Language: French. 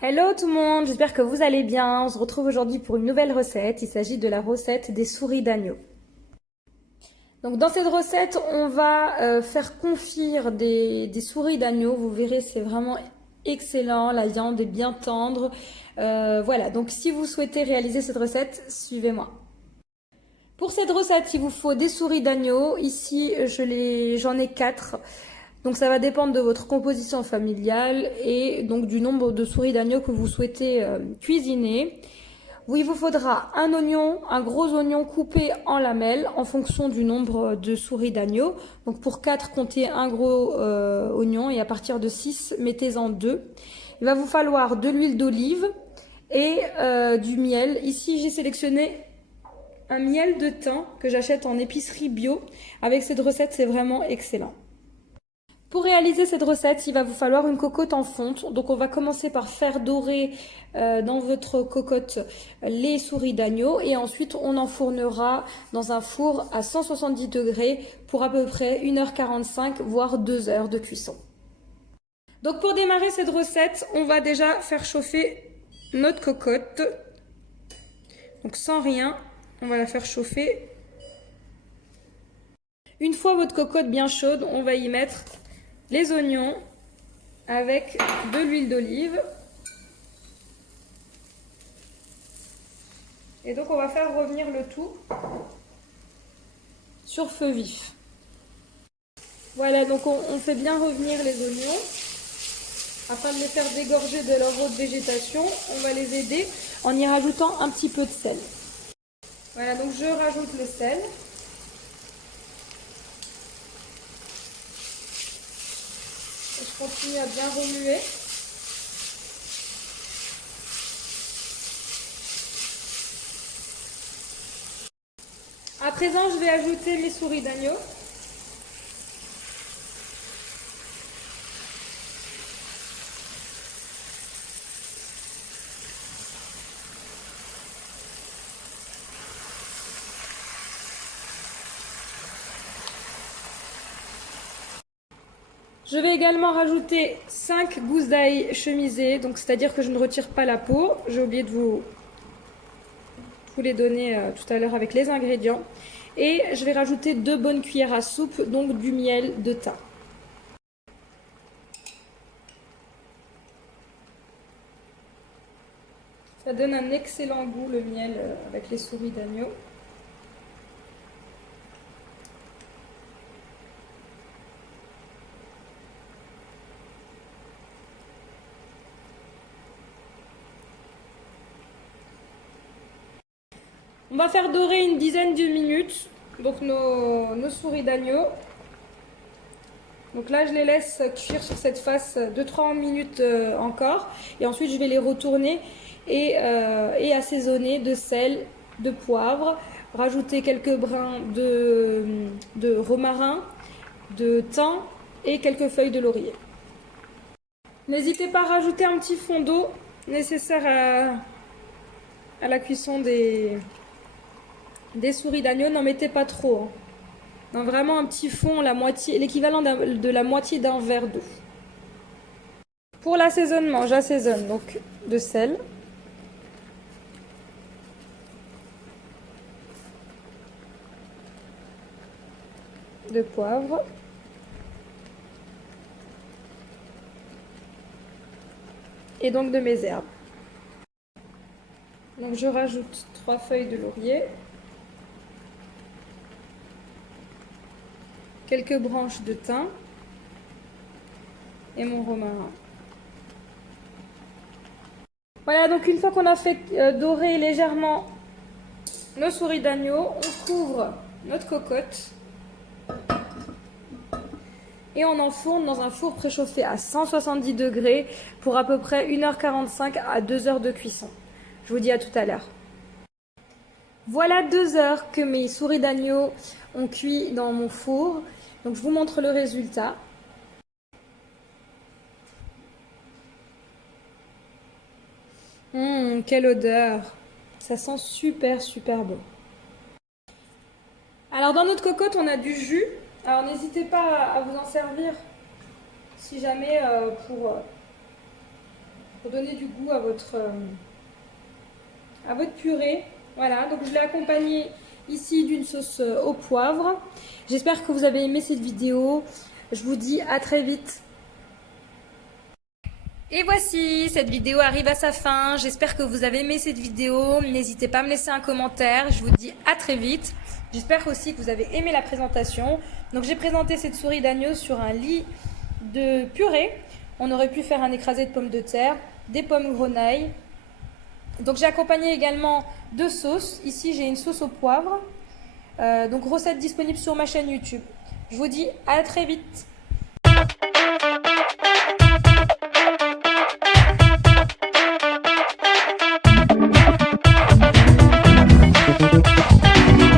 Hello tout le monde, j'espère que vous allez bien. On se retrouve aujourd'hui pour une nouvelle recette. Il s'agit de la recette des souris d'agneau. Donc dans cette recette, on va faire confire des souris d'agneau. Vous verrez, c'est vraiment excellent. La viande est bien tendre. Voilà, donc si vous souhaitez réaliser cette recette, suivez-moi. Pour cette recette, il vous faut des souris d'agneau. Ici, j'en ai 4. Donc ça va dépendre de votre composition familiale et donc du nombre de souris d'agneau que vous souhaitez cuisiner. Il vous faudra un oignon, un gros oignon coupé en lamelles en fonction du nombre de souris d'agneau. Donc pour 4, comptez un gros oignon et à partir de 6, mettez-en 2. Il va vous falloir de l'huile d'olive et du miel. Ici, j'ai sélectionné un miel de thym que j'achète en épicerie bio. Avec cette recette, c'est vraiment excellent. Pour réaliser cette recette, il va vous falloir une cocotte en fonte. Donc on va commencer par faire dorer dans votre cocotte les souris d'agneau et ensuite on enfournera dans un four à 170 degrés pour à peu près 1h45 voire 2 heures de cuisson. Donc pour démarrer cette recette, on va déjà faire chauffer notre cocotte. Donc sans rien, on va la faire chauffer. Une fois votre cocotte bien chaude, on va y mettre les oignons avec de l'huile d'olive. Et donc on va faire revenir le tout sur feu vif. Voilà, donc on fait bien revenir les oignons. Afin de les faire dégorger de leur eau de végétation, on va les aider en y rajoutant un petit peu de sel. Voilà, donc je rajoute le sel. Et je continue à bien remuer. À présent, je vais ajouter mes souris d'agneau. Je vais également rajouter 5 gousses d'ail chemisées, donc c'est-à-dire que je ne retire pas la peau. J'ai oublié de vous les donner tout à l'heure avec les ingrédients. Et je vais rajouter 2 bonnes cuillères à soupe, donc du miel de thym. Ça donne un excellent goût le miel avec les souris d'agneau. On va faire dorer une dizaine de minutes donc nos souris d'agneau. Donc là, je les laisse cuire sur cette face 2-3 minutes encore. Et ensuite, je vais les retourner et assaisonner de sel, de poivre, rajouter quelques brins de romarin, de thym et quelques feuilles de laurier. N'hésitez pas à rajouter un petit fond d'eau nécessaire à la cuisson des souris d'agneau. N'en mettez pas trop. Hein. Non, vraiment un petit fond, l'équivalent de la moitié d'un verre d'eau. Pour l'assaisonnement, j'assaisonne donc de sel, de poivre, et donc de mes herbes. Donc je rajoute 3 feuilles de laurier, quelques branches de thym et mon romarin. Voilà, donc une fois qu'on a fait dorer légèrement nos souris d'agneau, on couvre notre cocotte et on enfourne dans un four préchauffé à 170 degrés pour à peu près 1h45 à 2 heures de cuisson. Je vous dis à tout à l'heure. Voilà 2 heures que mes souris d'agneau ont cuit dans mon four. Donc je vous montre le résultat. Quelle odeur! Ça sent super super bon. Alors dans notre cocotte, on a du jus. Alors n'hésitez pas à vous en servir si jamais pour pour donner du goût à votre purée. Voilà, donc je l'ai accompagné ici d'une sauce au poivre. J'espère que vous avez aimé cette vidéo. Je vous dis à très vite. Et voici, cette vidéo arrive à sa fin. J'espère que vous avez aimé cette vidéo. N'hésitez pas à me laisser un commentaire. Je vous dis à très vite. J'espère aussi que vous avez aimé la présentation. Donc j'ai présenté cette souris d'agneau sur un lit de purée. On aurait pu faire un écrasé de pommes de terre, des pommes grenailles. Donc j'ai accompagné également de sauces. Ici j'ai une sauce au poivre. Donc recette disponible sur ma chaîne YouTube. Je vous dis à très vite.